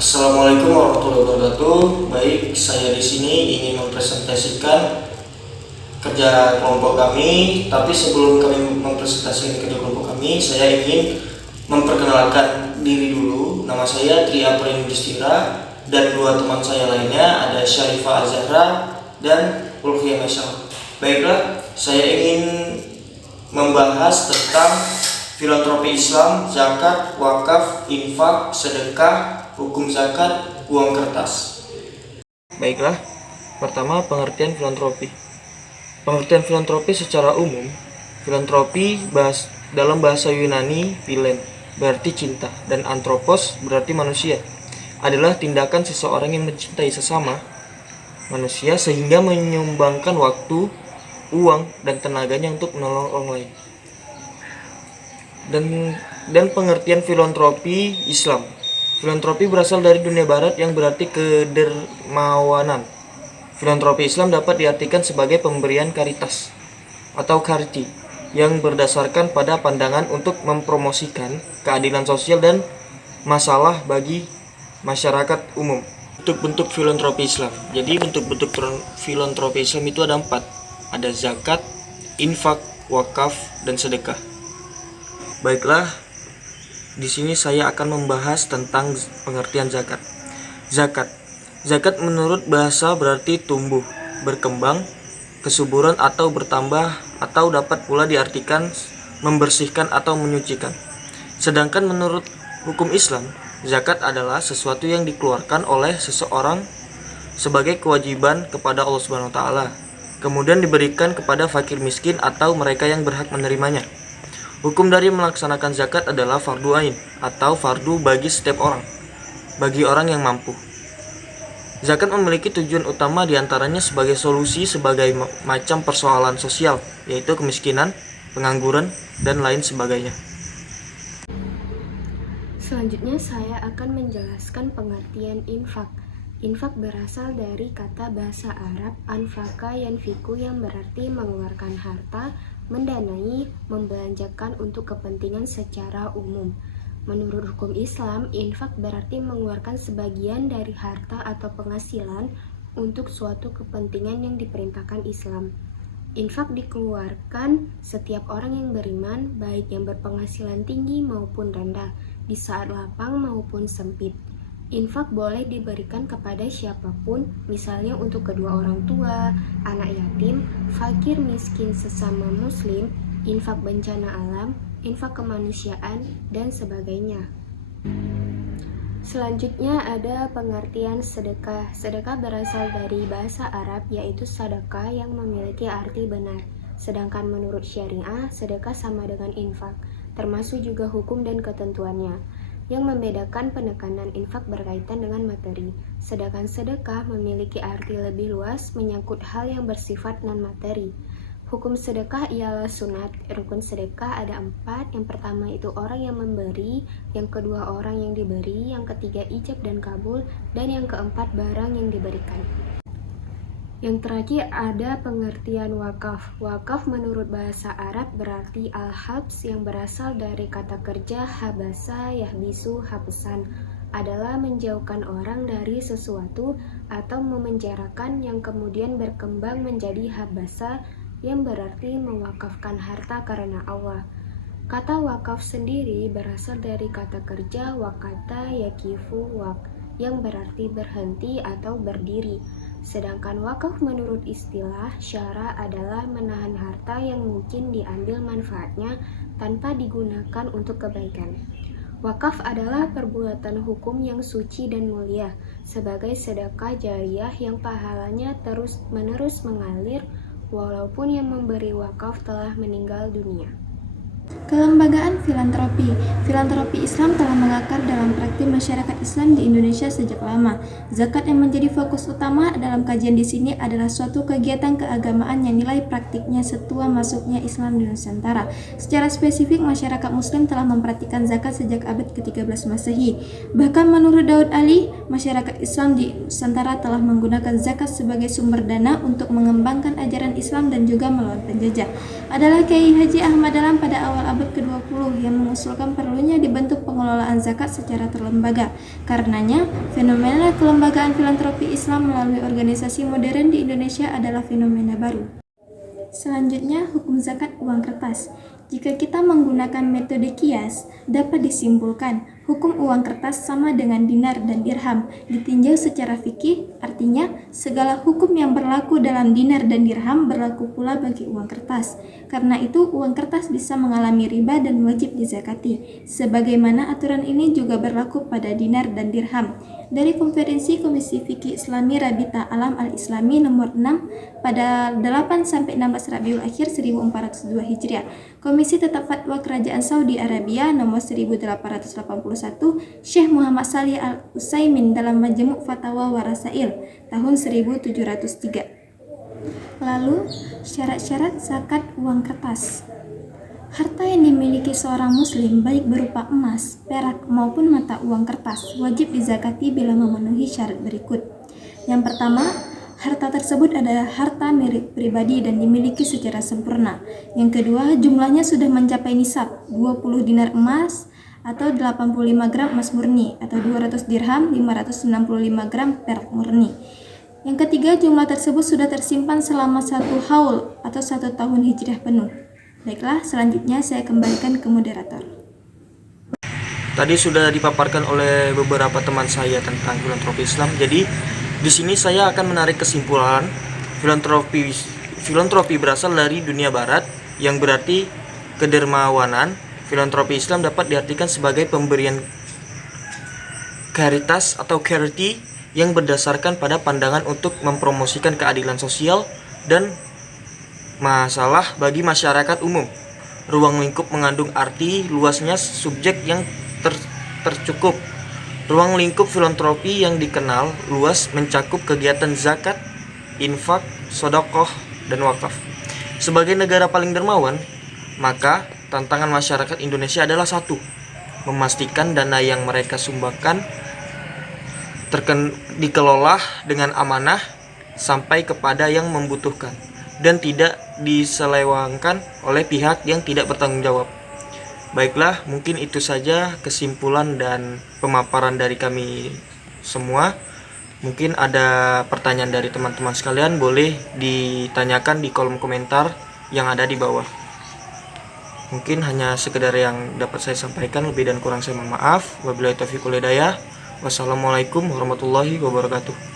Assalamualaikum warahmatullahi wabarakatuh. Baik, saya di sini ingin mempresentasikan kerja kelompok kami. Tapi sebelum kami mempresentasikan kerja kelompok kami, saya ingin memperkenalkan diri dulu. Nama saya Tri April Yudhistira dan dua teman saya lainnya ada Syarifah Azhara dan Ulfiyah Maisal. Baiklah, saya ingin membahas tentang filantropi Islam, zakat, wakaf, infak, sedekah, hukum zakat, uang kertas. Baiklah, pertama pengertian filantropi. Pengertian filantropi secara umum, filantropi dalam bahasa Yunani philen berarti cinta dan anthropos berarti manusia. Adalah tindakan seseorang yang mencintai sesama manusia sehingga menyumbangkan waktu, uang, dan tenaganya untuk menolong orang lain. Dan pengertian filantropi Islam. Filantropi berasal dari dunia barat yang berarti kedermawanan. Filantropi Islam dapat diartikan sebagai pemberian karitas atau charity yang berdasarkan pada pandangan untuk mempromosikan keadilan sosial dan masalah bagi masyarakat umum. Bentuk-bentuk filantropi Islam. Jadi bentuk-bentuk filantropi Islam itu ada 4. Ada zakat, infak, wakaf, dan sedekah. Baiklah, di sini saya akan membahas tentang pengertian zakat. Zakat menurut bahasa berarti tumbuh, berkembang, kesuburan atau bertambah, atau dapat pula diartikan membersihkan atau menyucikan. Sedangkan menurut hukum Islam, zakat adalah sesuatu yang dikeluarkan oleh seseorang sebagai kewajiban kepada Allah Subhanahu wa taala, kemudian diberikan kepada fakir miskin atau mereka yang berhak menerimanya. Hukum dari melaksanakan zakat adalah fardu ain atau fardu bagi setiap orang, bagi orang yang mampu. Zakat memiliki tujuan utama diantaranya sebagai solusi sebagai macam persoalan sosial, yaitu kemiskinan, pengangguran, dan lain sebagainya. Selanjutnya saya akan menjelaskan pengertian infak. Infak berasal dari kata bahasa Arab anfaka yanfiku yang berarti mengeluarkan harta, mendanai, membelanjakan untuk kepentingan secara umum. Menurut hukum Islam, infak berarti mengeluarkan sebagian dari harta atau penghasilan untuk suatu kepentingan yang diperintahkan Islam. Infak dikeluarkan setiap orang yang beriman, baik yang berpenghasilan tinggi maupun rendah, di saat lapang maupun sempit. Infak boleh diberikan kepada siapapun, misalnya untuk kedua orang tua, anak yatim, fakir miskin sesama muslim, infak bencana alam, infak kemanusiaan, dan sebagainya. Selanjutnya ada pengertian sedekah. Sedekah berasal dari bahasa Arab yaitu sadaqah yang memiliki arti benar. Sedangkan menurut syariah, sedekah sama dengan infak, termasuk juga hukum dan ketentuannya. Yang membedakan penekanan infak berkaitan dengan materi, sedangkan sedekah memiliki arti lebih luas menyangkut hal yang bersifat non-materi. Hukum sedekah ialah sunat. Rukun sedekah ada 4. Yang pertama itu orang yang memberi, yang kedua orang yang diberi, yang ketiga ijab dan kabul, dan yang keempat barang yang diberikan. Yang terakhir ada pengertian wakaf. Wakaf menurut bahasa Arab berarti al-habs yang berasal dari kata kerja habasa yahbisu habsan, adalah menjauhkan orang dari sesuatu atau memenjarakan yang kemudian berkembang menjadi habasa yang berarti mewakafkan harta karena Allah. Kata wakaf sendiri berasal dari kata kerja wakata yakifu wak yang berarti berhenti atau berdiri. Sedangkan wakaf menurut istilah syara adalah menahan harta yang mungkin diambil manfaatnya tanpa digunakan untuk kebaikan. Wakaf adalah perbuatan hukum yang suci dan mulia, sebagai sedekah jariyah yang pahalanya terus-menerus mengalir walaupun yang memberi wakaf telah meninggal dunia. Kelembagaan filantropi. Filantropi Islam telah mengakar dalam praktik masyarakat Islam di Indonesia sejak lama. Zakat yang menjadi fokus utama dalam kajian di sini adalah suatu kegiatan keagamaan yang nilai praktiknya setua masuknya Islam di Nusantara. Secara spesifik, masyarakat Muslim telah mempraktikkan zakat sejak abad ke-13 Masehi. Bahkan menurut Daud Ali, masyarakat Islam di Nusantara telah menggunakan zakat sebagai sumber dana untuk mengembangkan ajaran Islam dan juga melawan penjajah. adalah Kiai Haji Ahmad Dahlan pada awal abad ke-20 yang mengusulkan perlunya dibentuk pengelolaan zakat secara terlembaga. Karenanya, fenomena kelembagaan filantropi Islam melalui organisasi modern di Indonesia adalah fenomena baru. Selanjutnya, hukum zakat uang kertas. Jika kita menggunakan metode kias, dapat disimpulkan hukum uang kertas sama dengan dinar dan dirham ditinjau secara fikih, artinya segala hukum yang berlaku dalam dinar dan dirham berlaku pula bagi uang kertas. Karena itu, uang kertas bisa mengalami riba dan wajib dizakati. Sebagaimana aturan ini juga berlaku pada dinar dan dirham. Dari Konferensi Komisi Fikih Islami Rabita Alam Al-Islami nomor 6 pada 8-16 Rabiul Akhir 1402 Hijriah, Komisi Tetap Fatwa Kerajaan Saudi Arabia nomor 1881, Syekh Muhammad Shalih Al-Utsaimin dalam Majmu' Fatawa wa Rasail tahun 1703. Lalu, syarat-syarat zakat uang kertas. Harta yang dimiliki seorang muslim baik berupa emas, perak maupun mata uang kertas wajib dizakati bila memenuhi syarat berikut. Yang pertama, harta tersebut adalah harta milik pribadi dan dimiliki secara sempurna. Yang kedua, jumlahnya sudah mencapai nisab 20 dinar emas atau 85 gram emas murni atau 200 dirham 565 gram perak murni. Yang ketiga, jumlah tersebut sudah tersimpan selama 1 haul atau 1 tahun hijriah penuh. Baiklah, selanjutnya saya kembalikan ke moderator. Tadi sudah dipaparkan oleh beberapa teman saya tentang filantropi Islam. Jadi di sini saya akan menarik kesimpulan filantropi berasal dari dunia barat, yang berarti kedermawanan. Filantropi Islam dapat diartikan sebagai pemberian caritas atau charity yang berdasarkan pada pandangan untuk mempromosikan keadilan sosial dan masalah bagi masyarakat umum. Ruang lingkup mengandung arti luasnya subjek yang tercukup. Ruang lingkup filantropi yang dikenal luas mencakup kegiatan zakat, infak, sedekah, dan wakaf. Sebagai negara paling dermawan, maka tantangan masyarakat Indonesia adalah satu, memastikan dana yang mereka sumbangkan dikelola dengan amanah sampai kepada yang membutuhkan dan tidak diselewengkan oleh pihak yang tidak bertanggung jawab. Baiklah, mungkin itu saja kesimpulan dan pemaparan dari kami semua. Mungkin ada pertanyaan dari teman-teman sekalian, boleh ditanyakan di kolom komentar yang ada di bawah. Mungkin hanya sekedar yang dapat saya sampaikan, lebih dan kurang saya mohon maaf. Wabillahi taufiq wal hidayah. Wassalamualaikum warahmatullahi wabarakatuh.